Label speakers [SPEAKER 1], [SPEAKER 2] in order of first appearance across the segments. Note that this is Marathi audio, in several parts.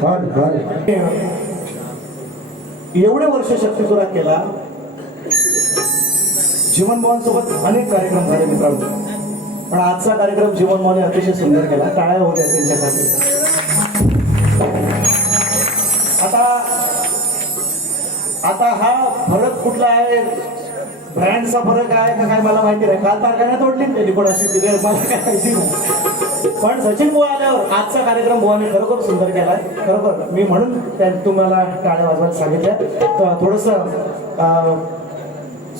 [SPEAKER 1] हर हर
[SPEAKER 2] एवढे वर्ष शक्तिसुरा केला. जीवन सोबत अनेक कार्यक्रम झाले मित्रांनो. पण आजचा कार्यक्रम जीवन मोहने अतिशय सुंदर केला. टाळ्या होत्या त्यांच्यासाठी. आता आता हा फरक कुठला आहे? ब्रँडचा फरक आहे का काय मला माहिती नाही. काल तारखाने तोडली त्यांनी पण अशी तिथे मला काय माहिती नाही. पण सचिन बुवा आल्यावर आजचा कार्यक्रम बुवाने खरोखर सुंदर केलाय. खरोखर मी म्हणून त्या तुम्हाला टाळ्या वाजवायला सांगितल्या. तर थोडंसं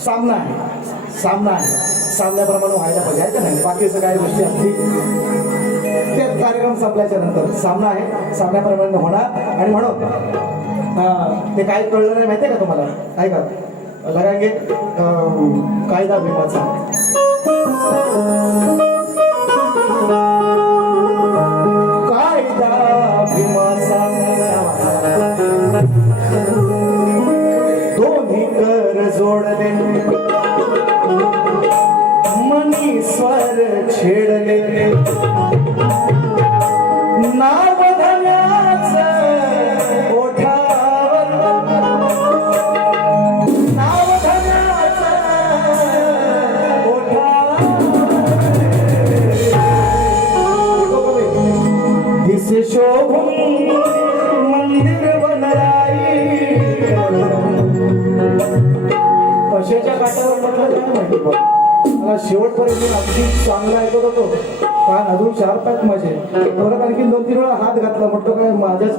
[SPEAKER 2] सामना आहे. सामना आहे. सामन्याप्रमाणे व्हायला पाहिजे आहे का नाही? बाकीचं काही गोष्टी असतील ते कार्यक्रम संपल्याच्या नंतर. सामना आहे. सामन्याप्रमाणे होणार. आणि म्हणून ते काय कळलं नाही माहिती आहे का तुम्हाला? काय का? लगांगे कायदा भीमाचा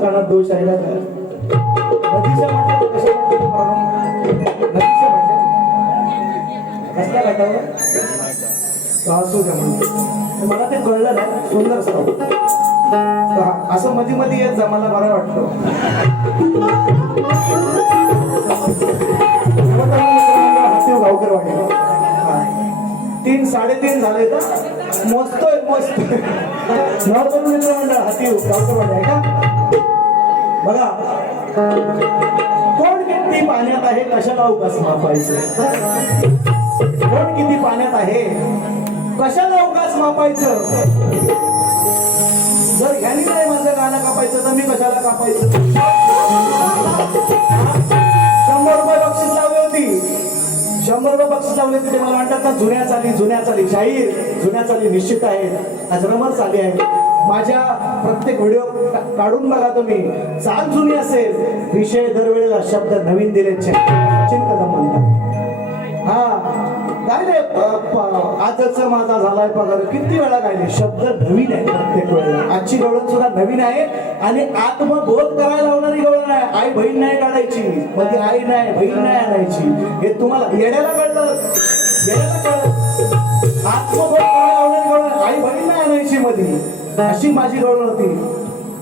[SPEAKER 2] कानात दोष आहे का काय नदीच्या म्हटलं कशा नदीच्या म्हटलं कसल्या असू द्या म्हणून. मला ते कळलं ना सुंदर असं मध्ये मध्ये येत जा मला बरं वाटतं. गावकर वाटेल. तीन साडेतीन झाले का मस्त मस्त नॉर्मल मित्र मंडळ हाती गावकर वाटाय का? बघा. कोण किती पाण्यात आहे कशाला उगाच मापायचं? कोण किती पाण्यात आहे कशाला उगाच मापायचं? जर ह्यानी नाही माझं गाणं कापायचं तर मी कशाला कापायचं? शंभर रुपये बक्षीस लावली होती. शंभर रुपये बक्षीस लावले होते ते मला म्हणतात ना जुन्या चाली जुन्या चाली शाहीर जुन्या चाली निश्चित आहेत. अजरमर चाली आहे. माझ्या प्रत्येक व्हिडिओ काढून बघा तुम्ही. चाल जुनी असेल. विषय दरवेळेला शब्द नवीन दिले सचिन म्हणतात हा. काय रे आजचा माझा झालाय पगार. किती वेळा गायले? शब्द नवीन आहे प्रत्येक वेळेला. आजची गवळण सुद्धा नवीन आहे आणि आत्मबोध करायला लावणारी गवळण आहे. आई बहीण नाही काढायची. मध्ये आई नाही बहीण नाही आणायची. हे तुम्हाला येण्याला कळलं येण्याला कळलं आत्मबोध करायला लावणारी गवळण आई बहीण नाही आणायची मध्ये अशी माझी गवळण होती.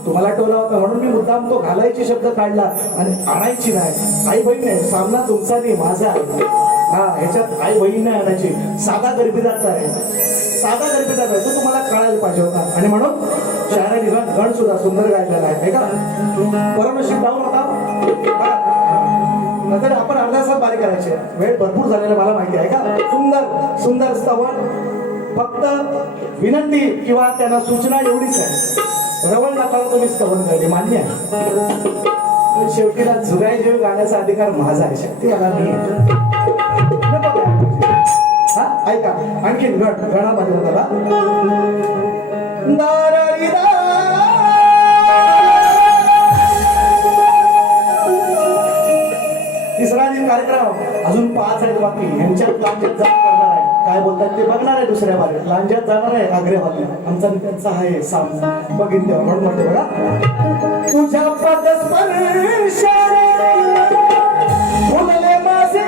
[SPEAKER 2] तुम्हाला टोला होता? म्हणून मी मुद्दाम तो घालायची शब्द काढला आणि आणायची नाही. आई बहीण नाही सामना तुमचा नाही माझा आहे. हा ह्याच्यात आई बहीण नाही आणायची. साधा गरिबीदाचा आहे. साधा गरिबीदाचा आहे. तो तुम्हाला कळायला पाहिजे होता. आणि म्हणून शहराने गण गण सुद्धा सुंदर गायलेला आहे का? परमनशीब पाहू नका. नंतर आपण अर्धा बारीक करायचे. वेळ भरपूर झालेला मला माहिती आहे का सुंदर सुंदर स्तवन. फक्त विनंती किंवा त्यांना सूचना एवढीच आहे. रवळ नाताला तुम्ही स्तवन करणे मान्य आहे. पण शेवटीला झुगाय जीव गाण्याचा अधिकार माझा आहे. शक्ती मला नाही हा? ऐका. आणखीन गण गणामध्ये होता तिसरा जे कार्यक्रम अजून पाच आहेत बाकी. ह्यांच्यात करणार आहे. काय बोलतात ते बघणार आहे दुसऱ्या बारीत लांजात जाणार आहे आग्रेवाले आमचा त्यांचा आहे सामना. बघिन तेव्हा. म्हणून म्हणतो बघा. तुझ्या पदस्पर्शाने माझे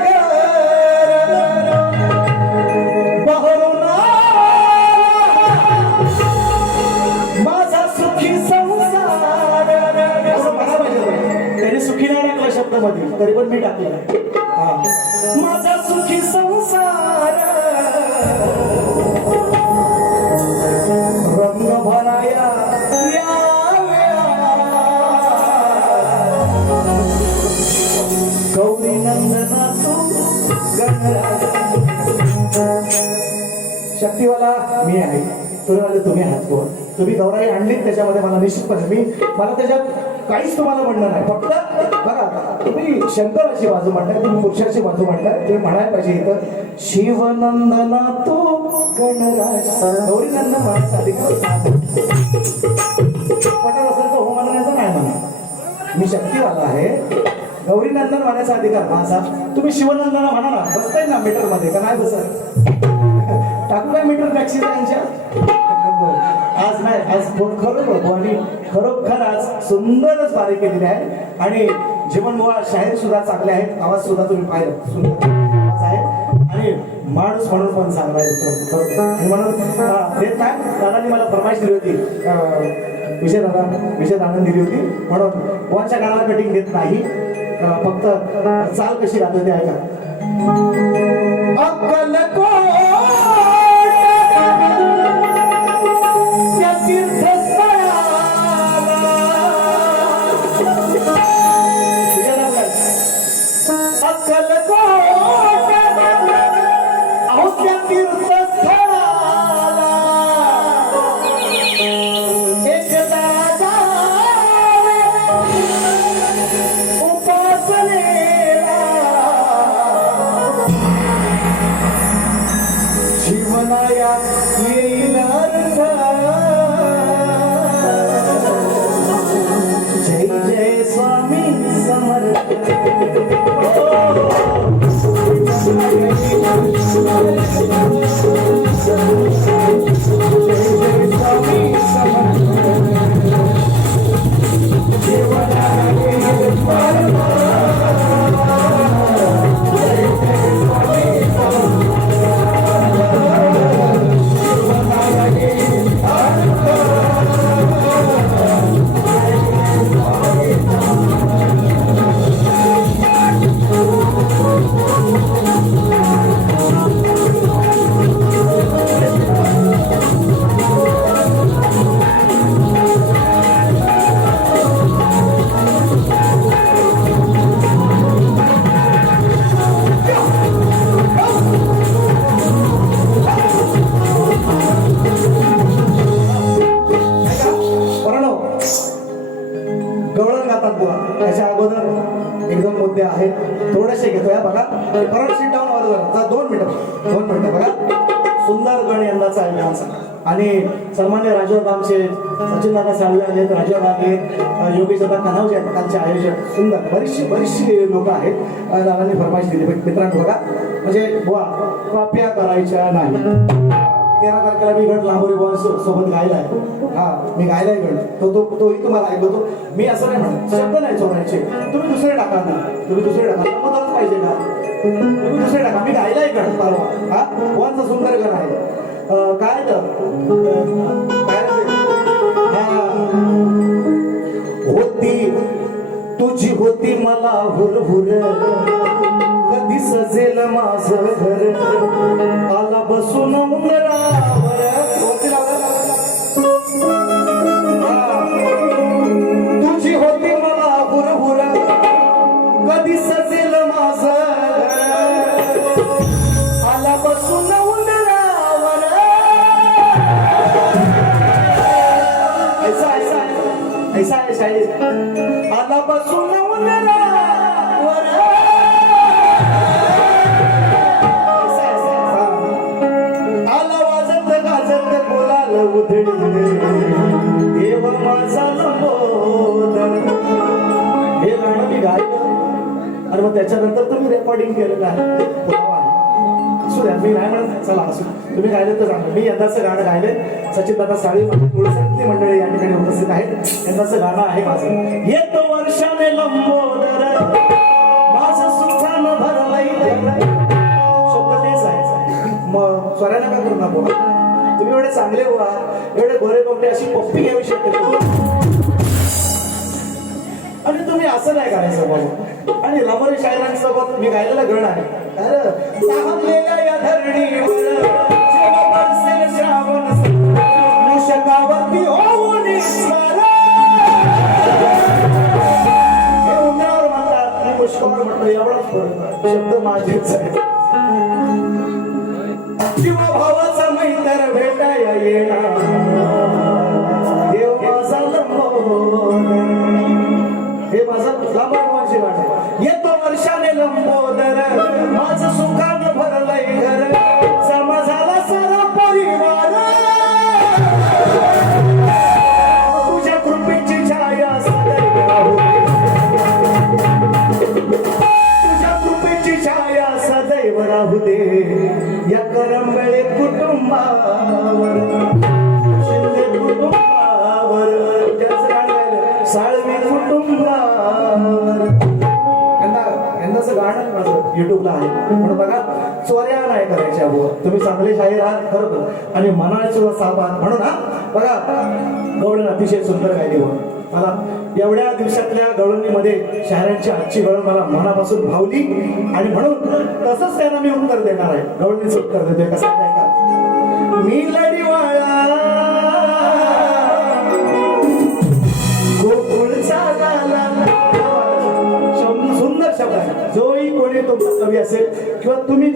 [SPEAKER 2] माझा सुखी संसार. असं पाहिजे. त्याने सुखी नाही टाकला शब्दामध्ये. तरी पण मी टाकलं. हा. माझा शक्तीवाला मी आहे. तुला तुम्ही आहात कोण? तुम्ही गौराई आणलीत त्याच्यामध्ये मला निश्चितपणे मी मला त्याच्यात काहीच तुम्हाला म्हणणं नाही. फक्त बघा तुम्ही शंकराची बाजू म्हणताय तुम्ही पुरुषाची बाजू म्हणताय तुम्ही म्हणायला पाहिजे इथं शिवनंदना तो गणराज गौरीनंदन पटत असेल तर हो मला नाही म्हणा. मी शक्तीवाला आहे. गौरीनंदन म्हणायचा अधिकार माझा. तुम्ही शिवनंदना म्हणा ना बसताय ना मीटरमध्ये का नाही बसत? टाकू काय मीटर टॅक्सी आज नाही आज खरोखर भवानी खरोखर आज सुंदरच बारीक केलेली आहे. आणि जीवन मुळा शाहीर सुद्धा चांगले आहेत. आवाज सुद्धा तुम्ही पाहिलं. सुंदर आहे. आणि माणूस म्हणून पण चांगला आहे. म्हणून हा, देत नाही. दादांनी मला फरमाईश दिली होती. विजय दादा विजय दादा दिली होती. म्हणून कोणच्या गाण्याला कटिंग देत नाही. फक्त चाल कशी राहते ते ऐका. जय जय स्वामी समर्थ. आणि सन्मान्य राजीव आमचे सचिन दादा साळवे आहेत राजवर आहेत योगेश दादा कनावजे आहेत त्यांचे आयोजक सुंदर बरीचशी बरीचशी लोक आहेत. दादांनी फरमाईश दिली. मित्रांनो बघा म्हणजे बुवा कॉप्या करायच्या नाही. तेरा तारखेला मी गट लांबोरी बुवा सो- सोबत गायलाय हा मी गायलाय गण तो तो तोही तुम्हाला ऐकवतो मी असं नाही म्हणत. शब्द नाही चोरायचे तुम्ही दुसरे टाका ना. तुम्ही दुसरे टाका. मदत पाहिजे का तुम्ही दुसरे टाका. मी गायलाय गण परवा. हा? वनचा सुंदर गण आहे. काय काय होती तुझी होती मला हुरहुर. कधी सजेल माझ घर? आला बसून उंदरा त्याच्यानंतर तुम्ही रेकॉर्डिंग केलं काय मी नाही म्हणत चला असू तुम्ही गायले तर सांगा मी यंदाचं गाणं गायले. सचिन दादा साळी तुळसातली मंडळी या ठिकाणी उपस्थित आहेत. यंदाचं गाणं आहे माझं. येतो वर्षाने लंबोदर. माझं सुखान भरलंय. शब्द तेच आहे. मग स्वरायला काय करू नको? तुम्ही एवढे चांगले व्हा. एवढे गोरे कोंबडे अशी पप्पी घ्यावी शकते आणि तुम्ही असं नाही करायचं बाबा आणि लमोरे शायरांसोबत मी गायलेलं गण आहे. अरे, या धरणीवर. शब्द माझेच आहे. किंवा भावाचा मैत्र भेटायला येणार. म्हणून बघा चोऱ्या नाही करायच्या बुवा. तुम्ही चांगले शाहीर आहात खरोखर आणि मनाने सुद्धा साप आहात. म्हणून हा बघा गवळण अतिशय सुंदर गायली बुवा. मला एवढ्या दिवसातल्या गवळणीमध्ये शायरांची आजची गवळण मला मनापासून भावली. आणि म्हणून तसंच त्यांना मी उत्तर देणार आहे. गवळणीचं उत्तर देतोय कसं काय? का मी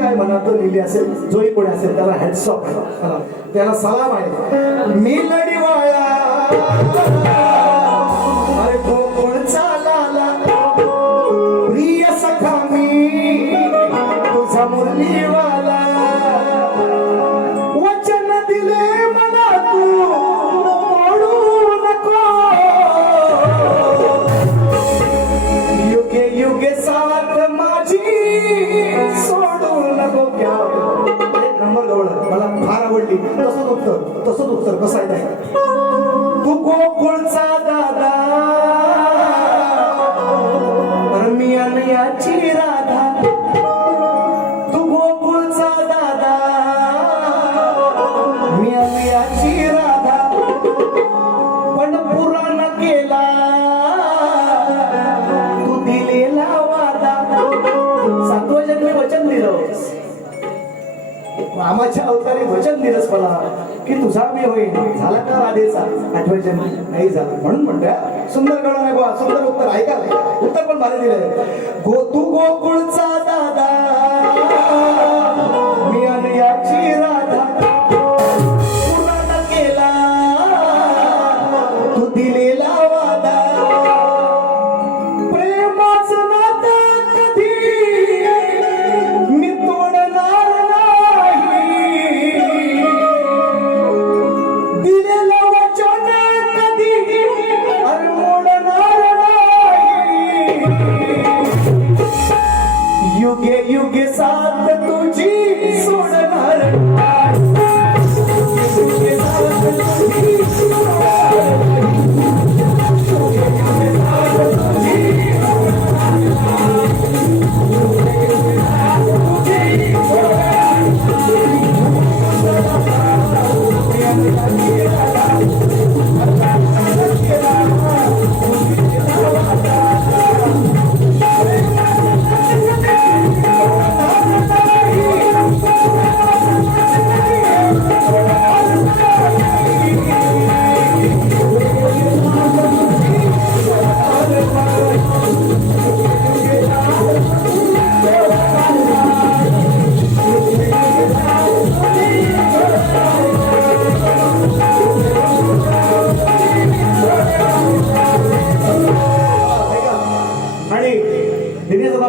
[SPEAKER 2] काय म्हणाल लिहिली असेल जोही कोणी असेल त्याला हेड्स त्याला सलाम आहे. मी लढी वाया राधा पण पुराण केला. तू दिलेला वादा सातवा जन्मी वचन दिलं. रामाच्या अवतारी वचन दिलंस मला की तुझा मी होईल झाला का राधेचा? आठव्या नाही झाला. म्हणून म्हणतोय सुंदर गण आहे बा सुंदर उत्तर ऐका. उत्तर पण भारी दिलंय. गो तू गोकुळचा युगे युगे साथ तुझी.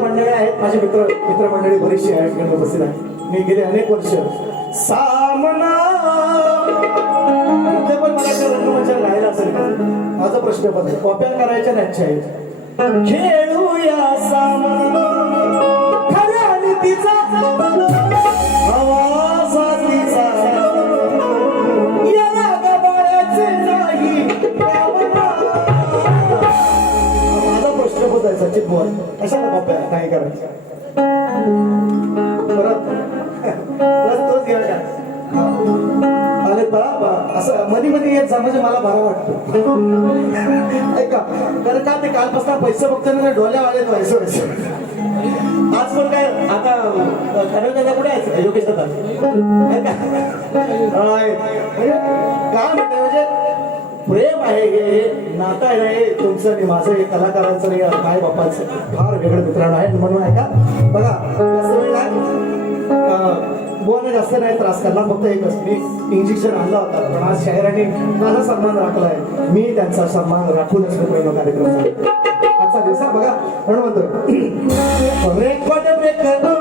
[SPEAKER 2] दिनेश मंडळी आहेत. माझे मित्र मित्रमंडळी बरीचशी आहेत. ठिकाणी उपस्थित आहे मी गेले अनेक वर्ष. सामना. पण मला त्या रंगमंचावर राहिला असेल का? माझा प्रश्न पण आहे कॉप्या करायच्या नाहीच्या खेळूया सामना. प्रश्न होत आहे सचिन मोहन कशाला कॉप्या नाही करायच्या परत परत तोच घेऊया अरे बा असं मधी मध्ये येत जा म्हणजे मला बरा वाटतो ऐका कारण का ते कालपासून पैसे बघताना डोल्या आले व्हायचं व्हायचं आज पण काय आता कारण दादा कुठे आहे योगेश दादा काय प्रेम आहे हे नातं आहे. ना हे तुमचं आणि माझं हे कलाकारांचं नाही काय बापाचं फार वेगळं मित्रांनो आहे. म्हणून ऐका बघा जास्त वेळ नाही. बोलणं जास्त नाही त्रास करणार. फक्त एकच मी इंजेक्शन आणला होता. पण आज शाहिरांनी माझा सन्मान राखलाय. मी त्यांचा सन्मान राखूनच मी प्रेम कार्यक्रम आजचा दिवसा बघा. म्हणून म्हणतो रेकॉर्ड ब्रेकर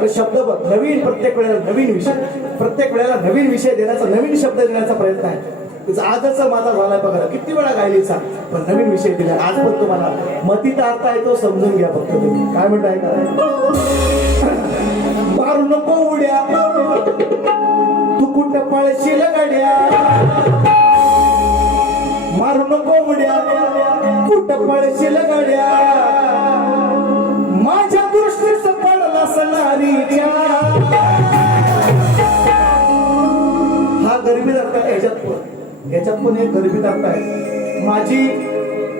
[SPEAKER 2] चाली अरे शब्द नवीन प्रत्येक वेळेला नवीन विषय. प्रत्येक वेळेला नवीन विषय देण्याचा नवीन शब्द देण्याचा प्रयत्न आहे. तिचा आजच माझा झालाय बघा किती वेळा गायलीचा. पण नवीन विषय दिला आज पण तुम्हाला मतीत अर्थ आहे तो समजून घ्या फक्त तुम्ही. काय म्हणताय का मारू नको उड्या. तू कुठं पळशील गड्या? मारू नको उड्या. कुठं पळशील गड्या? माझ्या हा गरबी अर्थ याच्यात पण. याच्यात पण एक गरबी अर्थ आहे. माझी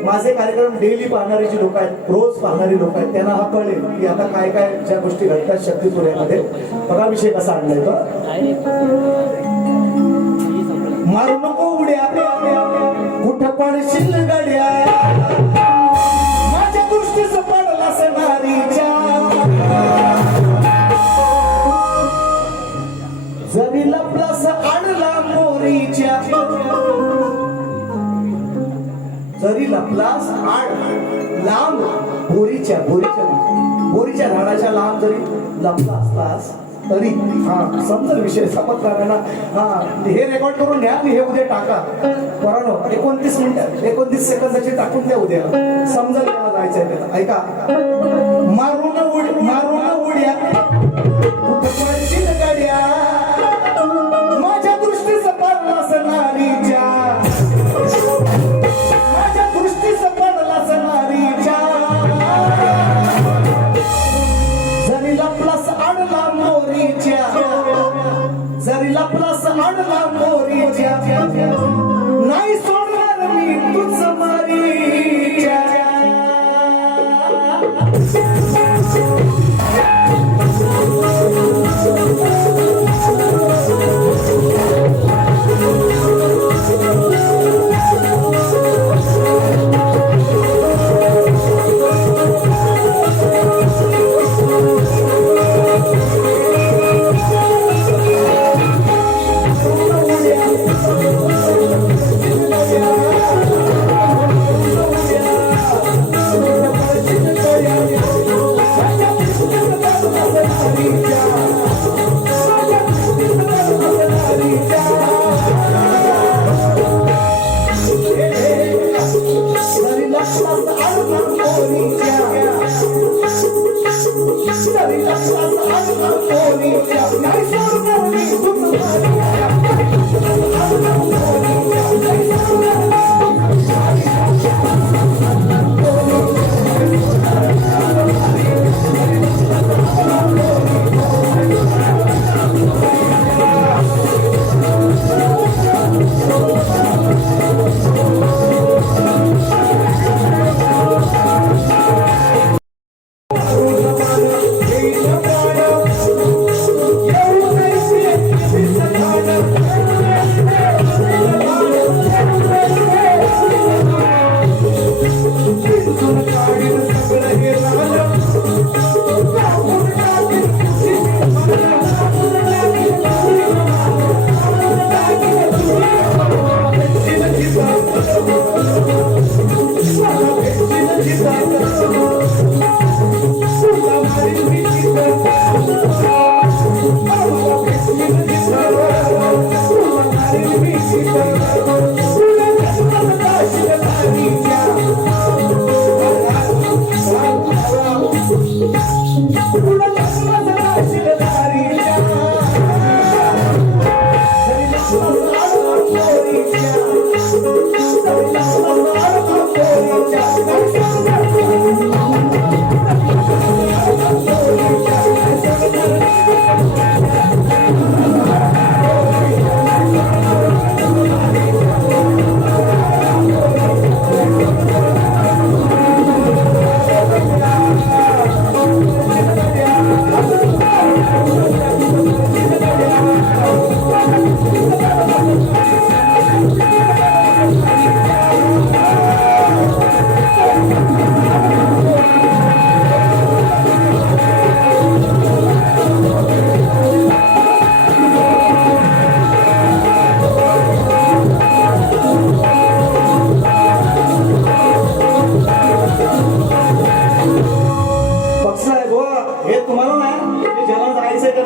[SPEAKER 2] माझे कार्यक्रम डेली पाहणारे जी लोक आहेत रोज पाहणारी लोक आहेत त्यांना हा कळेल की आता काय काय ज्या गोष्टी घडतात शक्ती पुण्यामध्ये बघा विषय कसा आणलाय तो. मारू नको उड्या. कुठं पडशील गड्या? जरी आड लांब. बोरीच्या बोरीच्या. बोरीच्या झाडाच्या लांब जरी. लपला असलास तरी. हा समजल विषय समजणाऱ्यांना. हा हे रेकॉर्ड करून घ्या हे उद्या टाका. बरोबर एकोणतीस मिनिट एकोणतीस सेकंदाची टाकून द्या उद्या. समजल जायचंय त्याला? ऐका. मार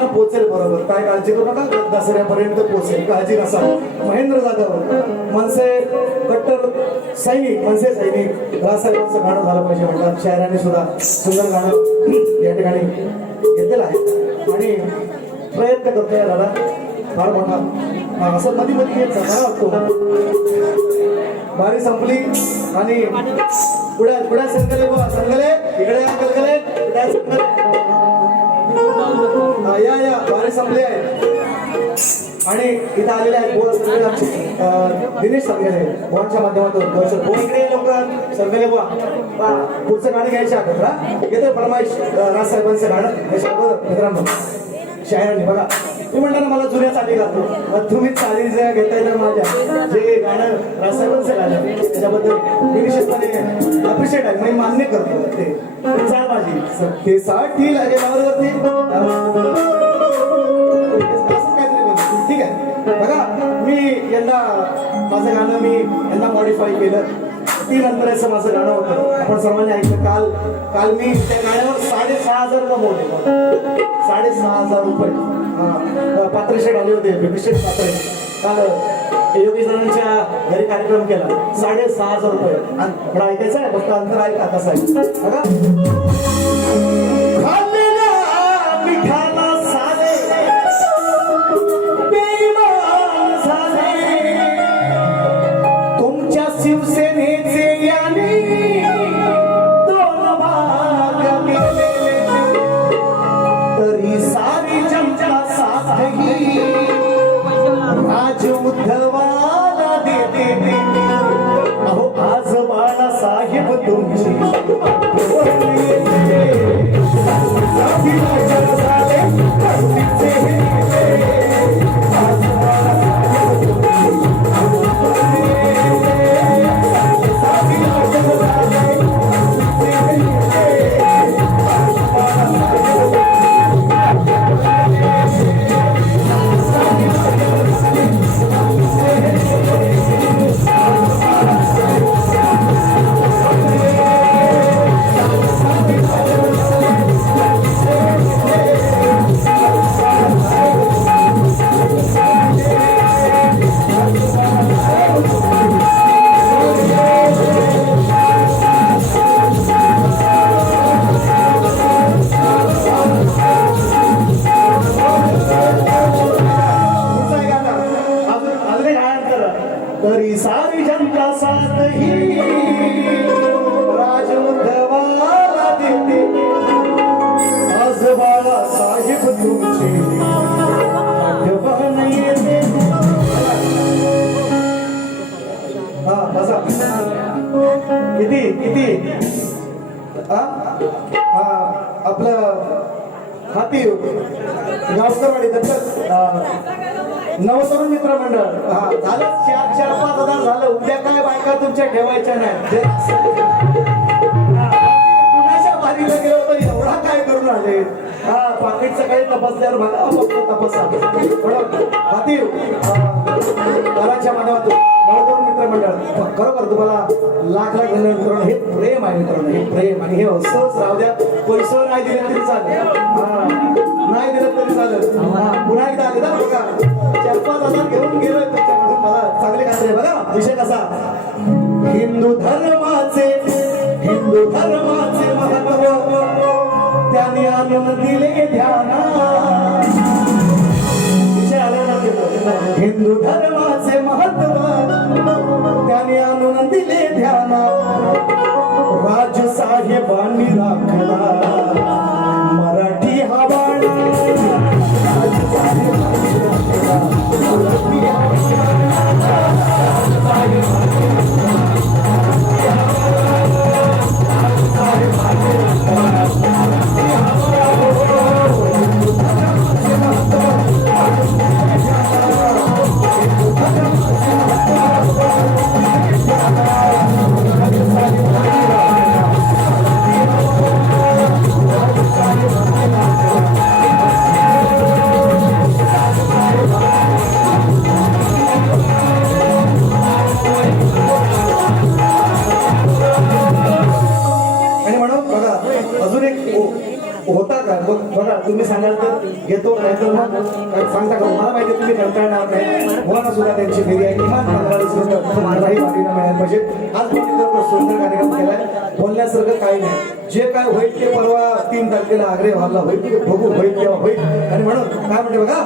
[SPEAKER 2] सर्वांना पोहोचेल बरोबर. काय काळजी करू नका दसऱ्यापर्यंत पोहोचेल. काळजी नसा. महेंद्र जाधव मनसे कट्टर सैनिक मनसे सैनिक राजसाहेबांचं गाणं झालं पाहिजे म्हणतात. शायराने सुद्धा सुंदर गाणं या ठिकाणी घेतलेलं आहे. आणि प्रयत्न करतोय दादा. फार मोठा. असं मध्ये मध्ये एक सकाळ असतो. बारी संपली आणि पुढ्या पुढ्या संकले बघा संकले. इकडे या कलकले पुढे संकले. या या गाणे संपले आहे आणि इथं आलेले आहेत बोल सगळे आमचे दिनेश संगले बुवांच्या माध्यमातून. दर्शक बोल इकडे लोक संगले बुवा. पुढचं गाणं घ्यायचं आहे का येतोय फरमाईश अं, राजसाहेबांचं गाणं. घ्यायचं मित्रांनो शायरांनी बघा. तू म्हणलं ना मला जुन्यासाठी गातो. मग तुम्ही चाली जे घेताय ना माझ्या. जे गाणं राजसाहेबांचं गाणं त्याच्याबद्दल मी विशेषपणे अप्रिशिएट आहे. मी मान्य करतो. ते चाल माझी सत्तेसाठी बरोबर असं काहीतरी बोलतो. ठीक आहे. बघा मी यंदा माझं गाणं मी यंदा मॉडीफाय केलं. ती नंतर असं माझं गाणं होतं. आपण सर्वांनी ऐकलं. काल काल मी त्या गाण्यावर साडेसहा हजार कमवले साडेसहा हजार रुपये. हा. पात्रशेठ आले होते. पात्रे. काल योगी जणांच्या घरी कार्यक्रम केला. साडेसहा हजार रुपये. पण ऐकायचं आहे फक्त अंतर ऐका कसा आहे? तुमच्या शिवसेनेचे तरी सारी जनता साथही राज उद्धवा नमस्कार मित्र मंडळ हा झालं. चार चार पाच हजार झालं. उद्या काय बायका तुमच्या ठेवायच्या नाही. पाकिटचं बघा फक्त तपासा. बरोबर. हाती घराच्या माध्यमातून नवतरुण मित्र मंडळ खरोखर तुम्हाला लाख लाख धन्यवाद मित्रांनो हे प्रेम आहे मित्रांनो हे प्रेम. आणि हे असंच राहू द्या. पैसे नाही दिले तरी चालेल. नाही दिलं तरी चालेल. पुन्हा एकदा आले ना बघा. चार पाच हजार घेऊन गेलोय तुमच्याकडून. मला चांगले खात्री बघा विषय कसा हिंदू धर्माचे हिंदू धर्माचे त्यांनी आणून दिले ध्याना हिंदू धर्माचे महत्त्व त्याने आणून दिले ध्याना राज साहेबांनी राखला मराठी हा राज साहेबांनी राखला सुद्धा त्यांची फेरी आहे. किमान मानवाही वाटीला मिळायला पाहिजे. आज सुंदर कार्यक्रम केलाय. बोलण्यासारखं काही नाही. जे काय होईल ते परवा तीन तारखेला आग्रे व्हायला होईल. ते बघू होईल तेव्हा होईल. आणि म्हणून काय म्हणते बघा?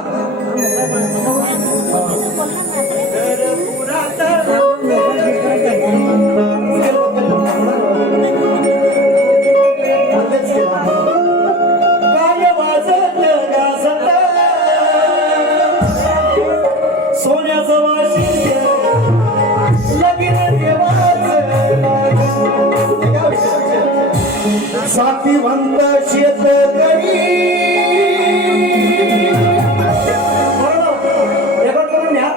[SPEAKER 2] साथीवंत शेतकरी रेकॉर्ड करून घ्या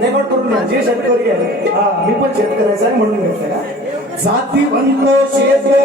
[SPEAKER 2] रेकॉर्ड करून घ्या जे शेतकरी आहे हा मी पण शेतकऱ्याचा आहे म्हणून घेतलं का साथीवंत शेतकरी